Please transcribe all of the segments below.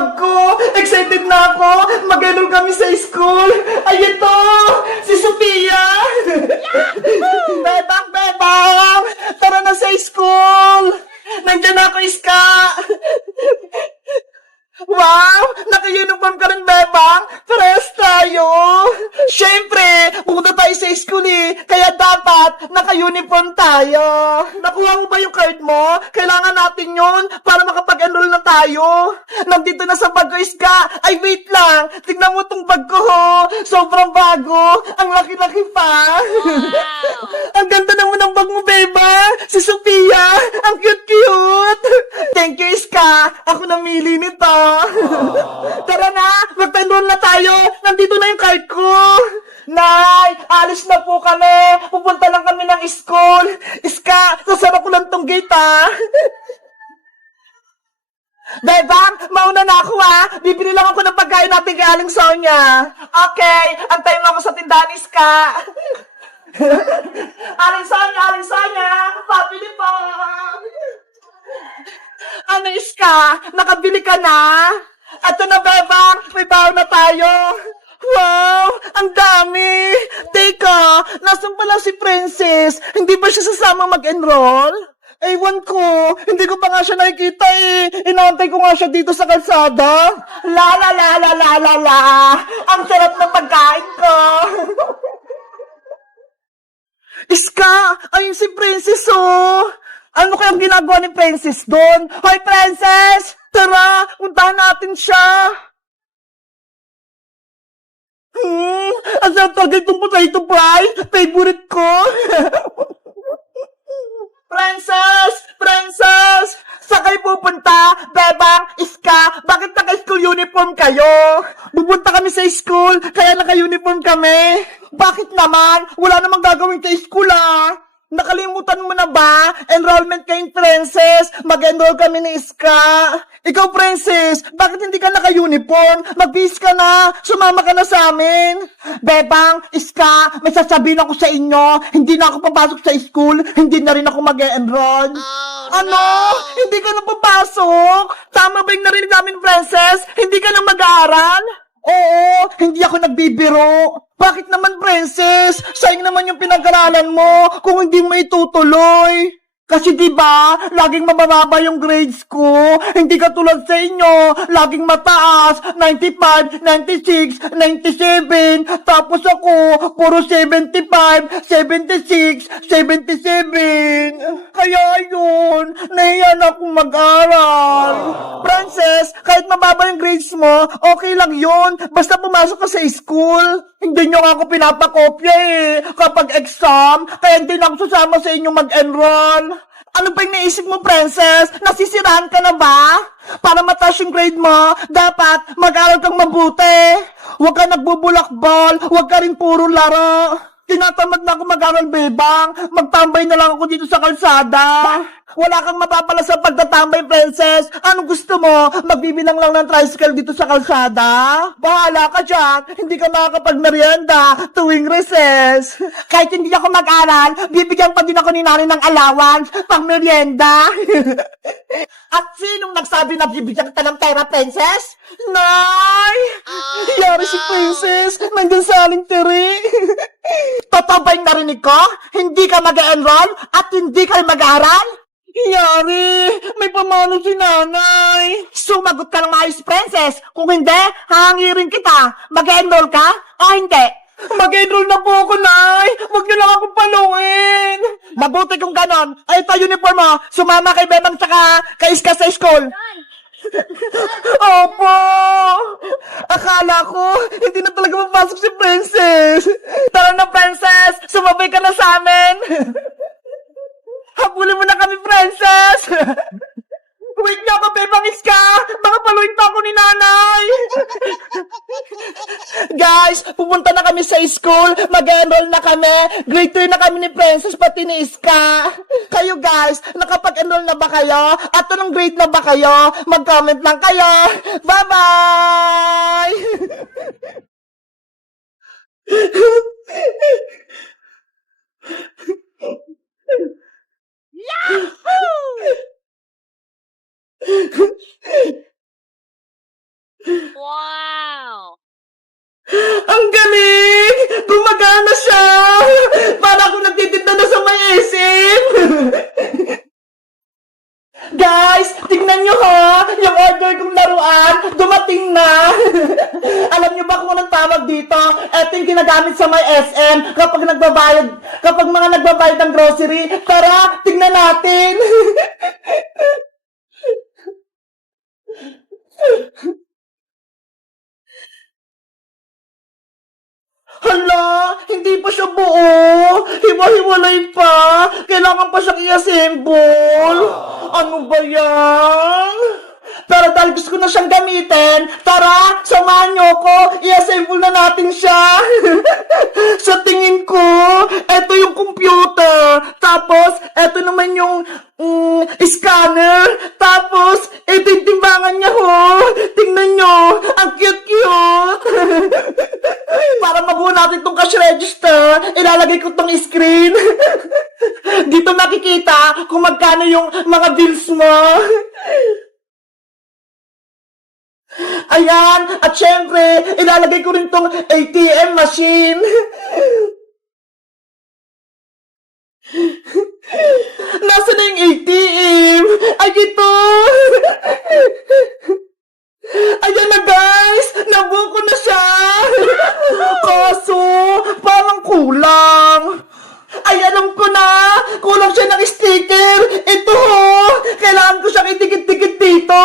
bag ko! Excited na ako! Mag-enroll kami sa school! Ay, ito! Si Sophia! Bebang, bebang! Tara na sa school! Nandiyan na ako, Iska! Wow! Naka-uniform ka rin, Bebang! Parehas tayo! Siyempre, pupunta tayo sa school kaya dapat naka-uniform tayo. Nakuha mo ba yung card mo? Kailangan natin yun para makapag-enroll na tayo. Nandito na sa bag ko, Iska. Ay, wait lang. Tignan mo tong bag ko, ho. Sobrang bago. Ang laki-laki pa. Ang ganda naman ng bag mo, Beba. Si Sophia. Ang cute-cute. Thank you, Iska. Ako namili nito. Tara na, mag-enroll na tayo. Nandito na yung card ko. Nay, alis na po kami. Pupunta lang kami ng school. Iska, sasara ko lang tong gate, Bebang, mauna na ako, Bibili lang ako ng pagkain natin kay Aling Sonia. Okay, antayin mo ako sa tindahan, Iska. Aling Sonia, pabili po. Ano, Iska? Nakabili ka na? Ato na, Bebang. May baon na tayo. Wow! Ang dami! Teka, nasan pala si Princess? Hindi ba siya sasama mag-enroll? Ewan ko, hindi ko pa nga siya nakikita Inaantay ko nga siya dito sa kalsada. La la la la la la la! Ang sarap ng pagkain ko! Iska! Ayun si Princess, Ano kayang ginagawa ni Princess doon? Hoy, Princess! Tara, puntahan natin siya! Ang sarap talaga itong potato fry! Favorite ko! Princess! Princess! Saan kayo pupunta? Bebang, Iska, bakit naka-school uniform kayo? Pupunta kami sa school, kaya naka-uniform kami. Bakit naman? Wala namang gagawin sa school, Nakalimutan mo na ba? Enrollment kayong Princess. Mag-enroll kami ni Iska. Ikaw, Princess, bakit hindi ka naka-uniform? Mag-bis ka na. Sumama ka na sa amin. Bebang, Iska, may sasabihin ako sa inyo. Hindi na ako papasok sa school. Hindi na rin ako mag-enroll. Ano? Hindi ka na papasok? Tama ba yung narinig namin, Princess? Hindi ka na mag-aaral? Oo, hindi ako nagbibiro. Bakit naman, Princess? Sayang naman yung pinag-aralan mo kung hindi mo itutuloy. Kasi diba, laging mababa yung grades ko. Hindi katulad sa inyo, laging mataas, 95, 96, 97. Tapos ako, puro 75, 76, 77. Kaya yun, nahiya na akong mag-aral. Princess, kahit mababa yung grades mo, okay lang yun. Basta pumasok ka sa school. Hindi nyo ako pinapakopya kapag exam, kaya hindi na ako sasama sa inyo mag-enroll. Ano ba yung naisip mo, Princess? Nasisirahan ka na ba? Para mataas yung grade mo, dapat mag-aral kang mabuti. Huwag ka nagbubulakbol, huwag ka rin puro laro. Tinatamad na ako mag-aral, Bebang. Magtambay na lang ako dito sa kalsada. Wala kang mapapala sa pagtatambay, Princess. Anong gusto mo? Magbibilang lang ng tricycle dito sa kalsada? Bahala ka dyan. Hindi ka makakapag-merienda tuwing recess. Kahit hindi ako mag-aral, bibigyan pa din ako ni nanay ng allowance pang merienda. At sinong nagsabi na bibigyan kita ng pera, Princess? Nay! Yari si Princess. Nandun sa aling tiri. Totoo ba yung narinig ko? Hindi ka mag-enroll at hindi ka mag-aaral? Yari, may pamano si nanay. Sumagot ka ng maayos, Princess. Kung hindi, hangirin kita. Mag-enroll ka o hindi? Mag-enroll na po ako, Nay. Huwag niyo lang akong paluin. Mabuti kung ganon. Ay, ito uniform mo. Sumama kay Bebang tsaka kay Iska sa school. Opo! Akala ko, hindi na talaga mapasok si Princess. Tara na, Princess. Sumabay ka na sa amin. Habulin mo na kami, Princess! Wait nga ka, Bebang Iska! Baka paluin pa ako ni nanay! Guys, pupunta na kami sa school. Mag-enroll na kami. Grade 3 na kami ni Princess, pati ni Iska. Kayo guys, nakapag-enroll na ba kayo? At anong grade na ba kayo? Mag-comment lang kayo. Bye-bye! Yahoo! Ang galing! Gumagana siya! Para akong nagtitinda na sa may SM! Guys, tingnan nyo ha! Yung order kong laruan, dumating na! Alam nyo ba kung anong tawag dito? Ito yung ginagamit sa may SM kapag mga nagbabayad ng grocery. Tara, tingnan natin! Hala, hindi pa siya buo. Hiwa-hiwalay pa. Kailangan pa siyang i-assemble. Ano ba yan? Pero dahil gusto ko na siyang gamitin, tara, samahan niyo ko, i-assemble na natin siya. Sa tingin ko, eto yung computer. Tapos, eto naman yung scanner. Tapos, eto yung timbangan niya ho. Tingnan niyo, ang cute-cute. Para mabuo natin tong cash register, ilalagay ko tong screen. Dito makikita kung magkano yung mga bills mo. Ayan, at syempre, ilalagay ko rin tong ATM machine. Nasaan na yung ATM? Ay, ito! Ayan na guys! Nabuo ko na siya! Kaso, parang kulang. Ay, alam ko na! Kulang siya ng sticker! Ito ho! Kailangan ko siyang idikit-dikit dito!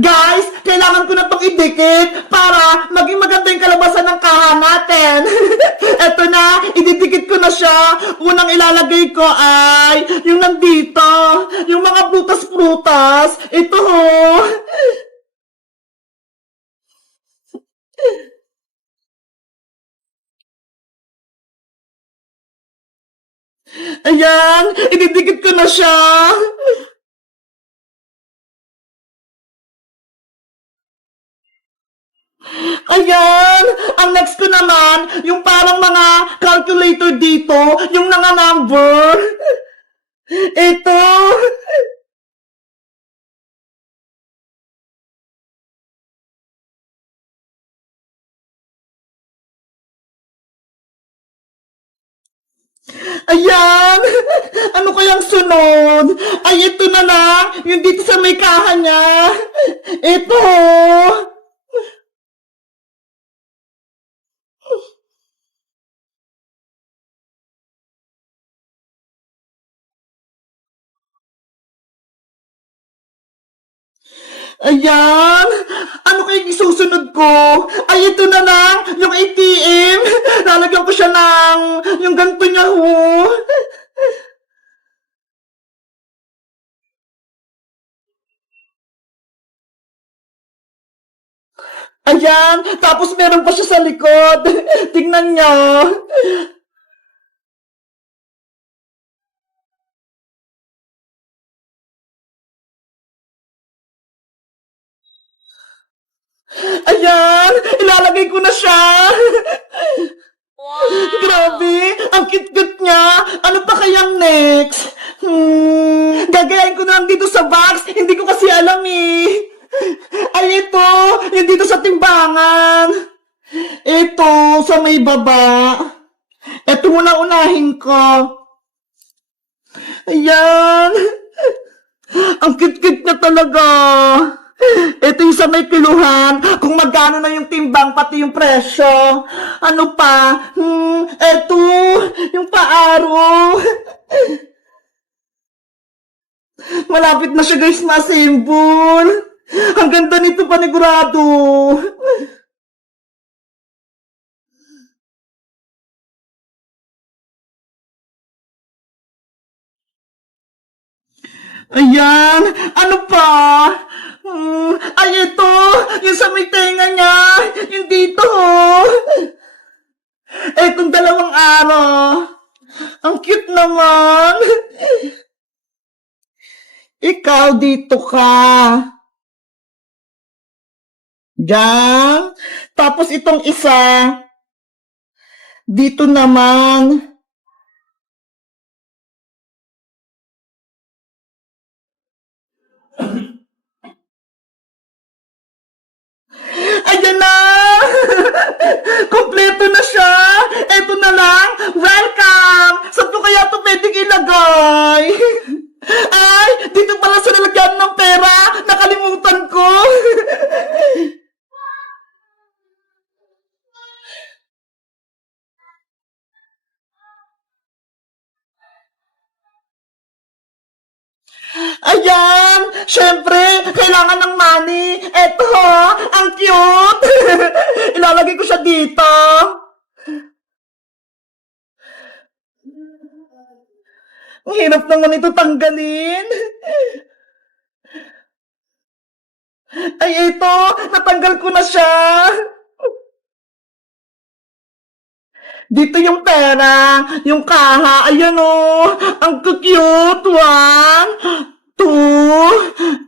Guys, kailangan ko na itong idikit para maging maganda yung kalabasan ng kaha natin. Eto na, ididikit ko na siya. Unang ilalagay ko ay yung nandito. Yung mga prutas-prutas. Ito ho. Ayan, ididikit ko na siya. Ayan! Ang next ko naman, yung parang mga calculator dito, yung mga number. Ito. Ayan! Ano kayang sunod? Ay, ito na lang, yung dito sa may kaha niya. Ito. Ayan! Ano kayang isusunod ko? Ay, ito na lang! Yung ATM! Lalagyan ko siya ng... yung ganito niya ho! Ayan! Tapos meron pa siya sa likod! Tingnan niyo! Ayan! Ilalagay ko na siya! Grabe! Ang cute-cute niya! Ano pa kayang next? Gagayain ko na lang dito sa box! Hindi ko kasi alam eh! Ay, ito! Yung dito sa timbangan! Ito, sa may baba! Ito muna unahin ko! Ayan! Ang cute-cute niya talaga! Ito yung sa may kiluhan, kung magkano na yung timbang, pati yung presyo. Ano pa? Eto, yung paaro. Malapit na siya guys ma-assemble. Ang ganda nito panigurado. Ayan, ano pa? Ay, ito, yung sa may tenga niya, yung dito. Etong dalawang araw. Ang cute naman. Ikaw dito ka. Diyan. Tapos itong isa. Dito naman. nilagay? Ay, dito pala sa nilagyan ng pera. Nakalimutan ko. Ayan! Siyempre, kailangan ng money. Eto, ang cute! Ilalagay ko siya dito. Ang hirap naman ito tanggalin. Ay, ito! Natanggal ko na siya. Dito yung pera, yung kaha, ayan o, ang cute. 1, 2,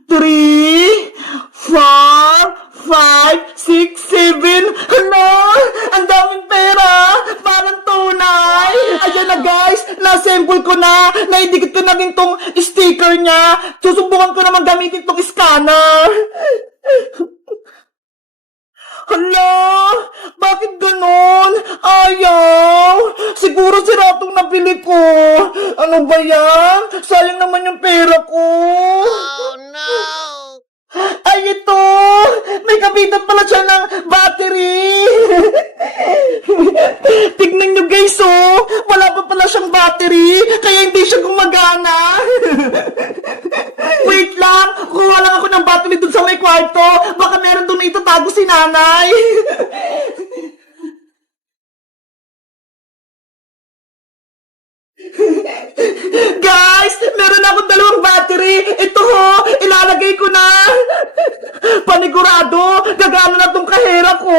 3, 4, 5, 6, 7. Hala, ang daming pera, parang tunay. Ayan na guys, na-assemble ko na, naidikit ko na din tong sticker niya. Susubukan ko naman gamitin tong scanner. Hala, bakit ganon? Ayaw! Siguro sira itong nabili ko. Ano ba yan? Sayang naman yung pera ko. Oh no! Ay, ito! May kapitan pala siya ng battery. Tignan nyo guys, oh! Wala pa pala siyang battery, kaya hindi siya gumagana. Wait lang! Kuha lang ako ng battery dun sa may kwarto. Baka meron dun itatago si nanay. Guys! Meron akong 2 battery. Ito ho! Ilalagay ko na. Panigurado! Gagana na tong kahera ko.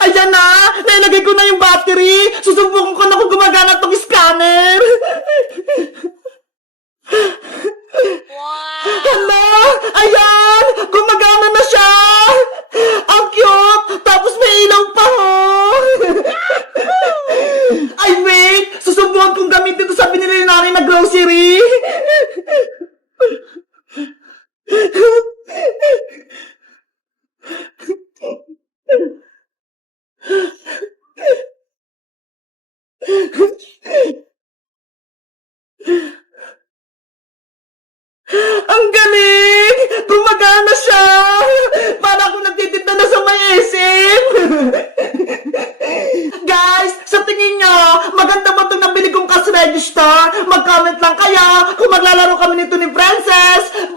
Ayan na! Nailagay ko na yung battery! Susubukan ko na kung gumagana tong scanner! Wow! Hala! Ayan! Gumagana na siya! Ang cute! Tapos may ilaw pa ho! Ay wait! Susubukan kong gamitin ito sa binili ni nanay na grocery! Ang galing! Gumagana siya! Para ako nagtitinda na sa may SM! Guys, sa tingin nyo, maganda ba itong nabili kong cash register? Mag-comment lang kayo kung maglalaro kami nito ni Princess!